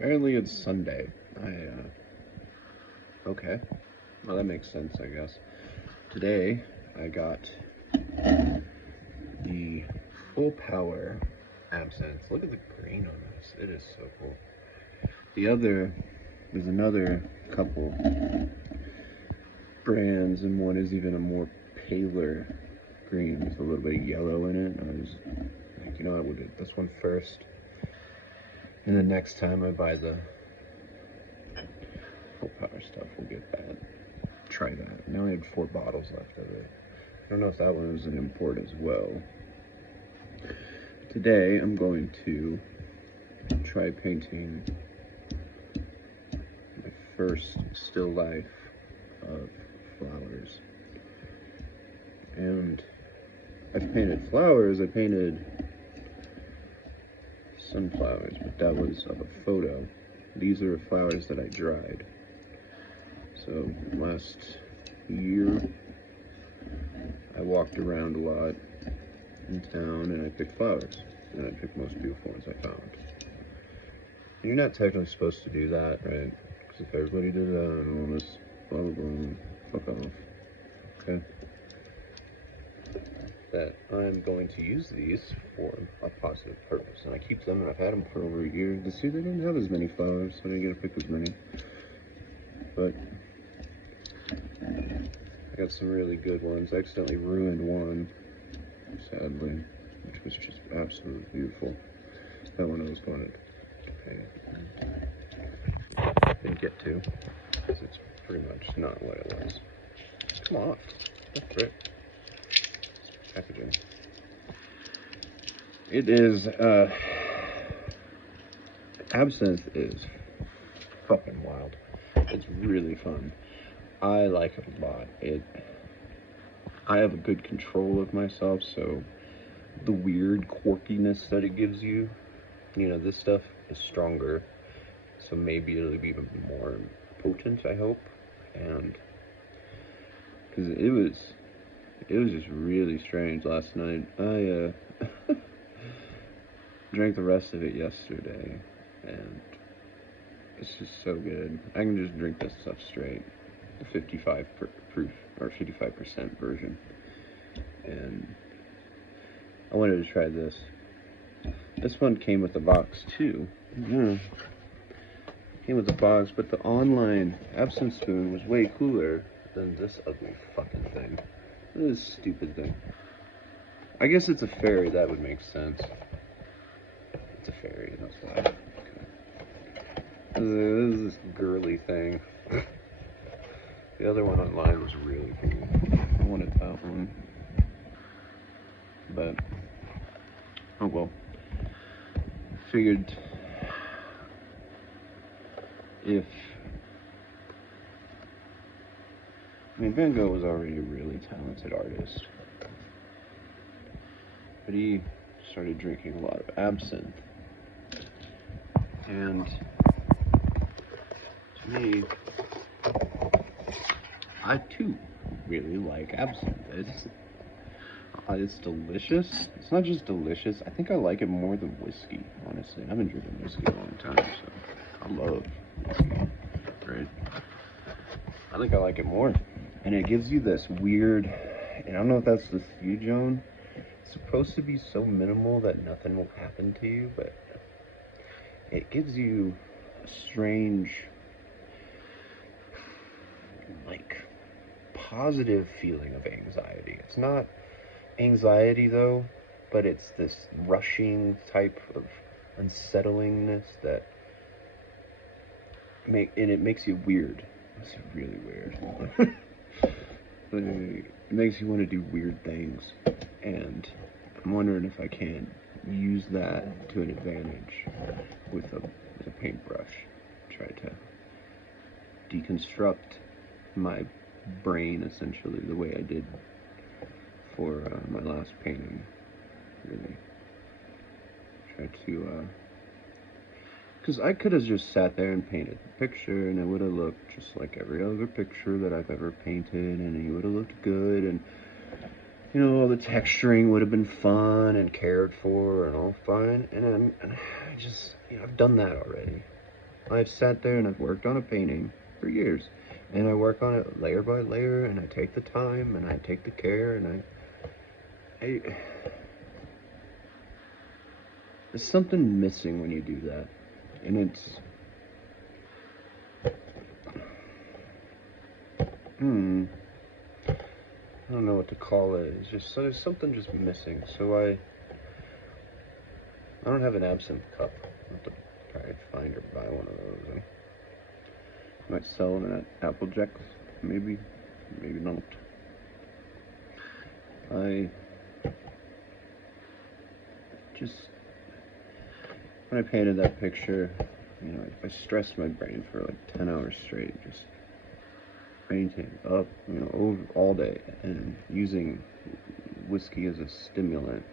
Apparently it's Sunday. Okay. Well, that makes sense, I guess. Today, I got the full power absinthe. Look at the green on this. It is so cool. There's another couple brands, and one is even a more paler green with a little bit of yellow in it. I was like, you know, I would do this one first. And the next time I buy the full power stuff, we'll get that. Try that. I only had 4 bottles left of it. I don't know if that one was an import as well. Today I'm going to try painting my first still life of flowers. And I've painted flowers, I painted sunflowers, but that was of a photo. These are flowers that I dried. So last year, I walked around a lot in town and I picked flowers. And I picked the most beautiful ones I found. And you're not technically supposed to do that, right? Because if everybody did that and all this blah blah blah, fuck off. Okay? That I'm going to use these for a positive purpose. And I keep them, and I've had them for over a year. This year they didn't have as many flowers, so I didn't get to pick as many. But I got some really good ones. I accidentally ruined one, sadly, which was just absolutely beautiful. That one I was going to paint. Didn't get to, because it's pretty much not what it was. Come on, that's right. Packaging. It is, absinthe is fucking wild. It's really fun. I like it a lot. I have a good control of myself, so the weird quirkiness that it gives you, you know, this stuff is stronger, so maybe it'll be even more potent, I hope. And because it was just really strange last night. I drank the rest of it yesterday, and it's just so good. I can just drink this stuff straight, the 55 proof or 55% version. And I wanted to try this. This one came with a box too. Yeah. Came with a box, but the online absinthe spoon was way cooler than this ugly fucking thing. This stupid thing. I guess it's a fairy, that would make sense. It's a fairy, that's why. Okay. This is this girly thing. The other one online was really cool. I wanted that one. But, oh well. Figured if... I mean, Van Gogh was already a really talented artist. But he started drinking a lot of absinthe. And to me, I too really like absinthe. It's delicious. It's not just delicious. I think I like it more than whiskey, honestly. I've been drinking whiskey a long time, so I love whiskey, right? I think I like it more. And it gives you this weird, and I don't know if that's the Joan. It's supposed to be so minimal that nothing will happen to you, but it gives you a strange, like, positive feeling of anxiety. It's not anxiety though, but it's this rushing type of unsettlingness that it makes you weird. It's really weird. It makes you want to do weird things, and I'm wondering if I can use that to an advantage with a paintbrush. Try to deconstruct my brain essentially the way I did for my last painting. Really try to because I could have just sat there and painted the picture, and it would have looked just like every other picture that I've ever painted, and it would have looked good, and you know, all the texturing would have been fun and cared for and all fine. And I just, you know, I've done that already. I've sat there and I've worked on a painting for years, and I work on it layer by layer, and I take the time and I take the care, and I there's something missing when you do that, and it's I don't know what to call it. It's just so there's something just missing. So I don't have an absinthe cup. I'll have to probably find or buy one of those. I might sell them at Applejacks, maybe not. I just, when I painted that picture, you know, I stressed my brain for like 10 hours straight, just painting up, you know, over all day, and using whiskey as a stimulant,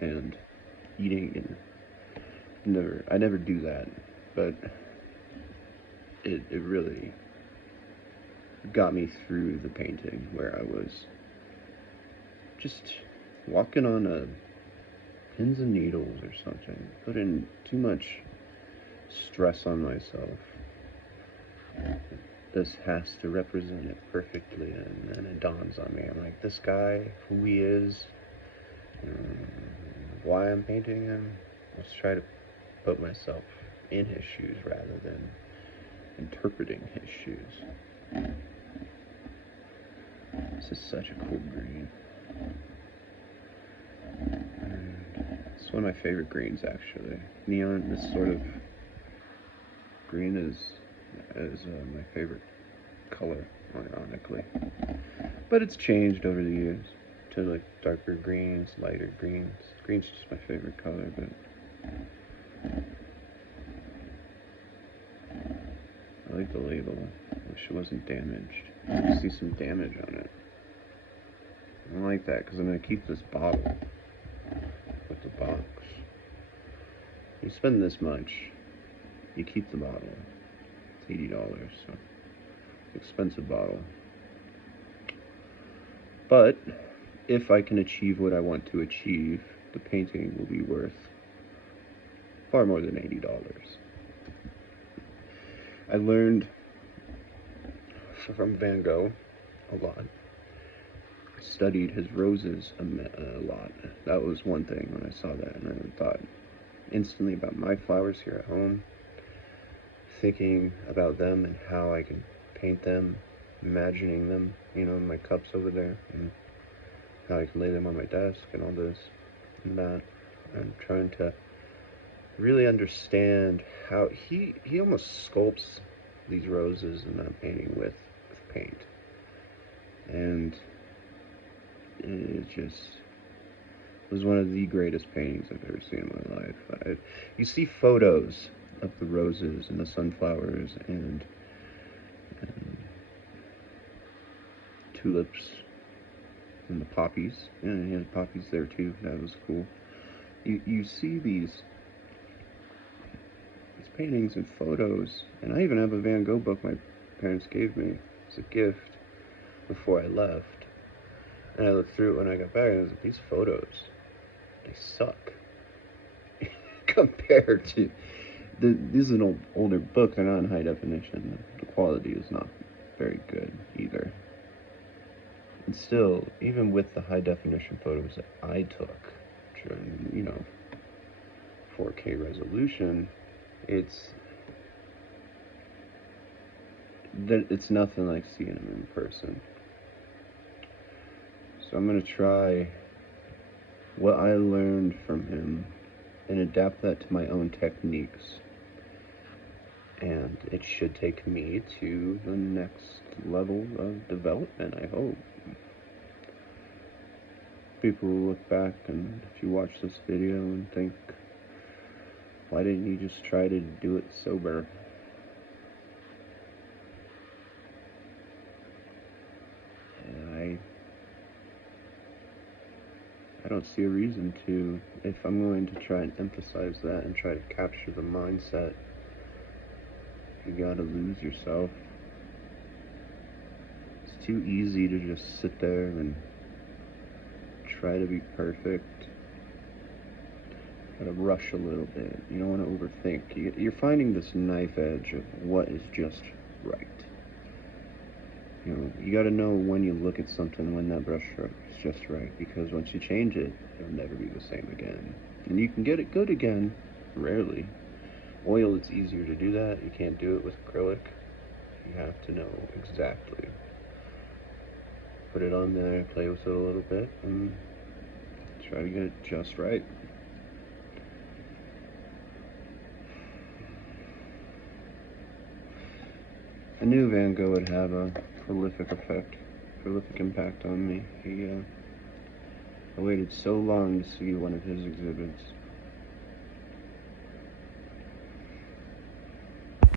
and eating, and I never do that, but it really got me through the painting, where I was just walking on pins and needles or something, putting too much stress on myself. This has to represent it perfectly, and then it dawns on me. I'm like, this guy, who he is, why I'm painting him. Let's try to put myself in his shoes rather than interpreting his shoes. This is such a cool green. It's one of my favorite greens, actually. Neon, this sort of green is my favorite color, ironically. But it's changed over the years to like darker greens, lighter greens. Green's just my favorite color, but I like the label. I wish it wasn't damaged. I see some damage on it. I don't like that, because I'm going to keep this bottle with the box. You spend this much, you keep the bottle. It's $80, so expensive bottle. But if I can achieve what I want to achieve, the painting will be worth far more than $80. I learned from Van Gogh a lot. I studied his roses a lot. That was one thing when I saw that, and I thought instantly about my flowers here at home, thinking about them and how I can paint them, imagining them, you know, in my cups over there, and how I can lay them on my desk and all this and that. I'm trying to really understand how he almost sculpts these roses in that painting with paint, and it just was one of the greatest paintings I've ever seen in my life. You see photos of the roses and the sunflowers and tulips and the poppies. Yeah, he had poppies there too. That was cool. You see these paintings and photos, and I even have a Van Gogh book my parents gave me as a gift before I left. And I looked through it when I got back, and I was like, these photos, they suck compared to this is an older book. They're not in high definition. The quality is not very good either. And still, even with the high definition photos that I took, during, you know, 4K resolution, it's nothing like seeing them in person. So I'm going to try what I learned from him and adapt that to my own techniques. And it should take me to the next level of development, I hope. People will look back, and if you watch this video and think, why didn't you just try to do it sober? And I don't see a reason to. If I'm going to try and emphasize that and try to capture the mindset, you gotta lose yourself. It's too easy to just sit there and try to be perfect. Gotta rush a little bit. You don't want to overthink. You're finding this knife edge of what is just right. You know, you gotta know when you look at something, when that brush stroke is just right, because once you change it, it'll never be the same again. And you can get it good again, rarely. Oil, it's easier to do that. You can't do it with acrylic. You have to know exactly. Put it on there, play with it a little bit, and try to get it just right. I knew Van Gogh would have a prolific impact on me. I waited so long to see one of his exhibits.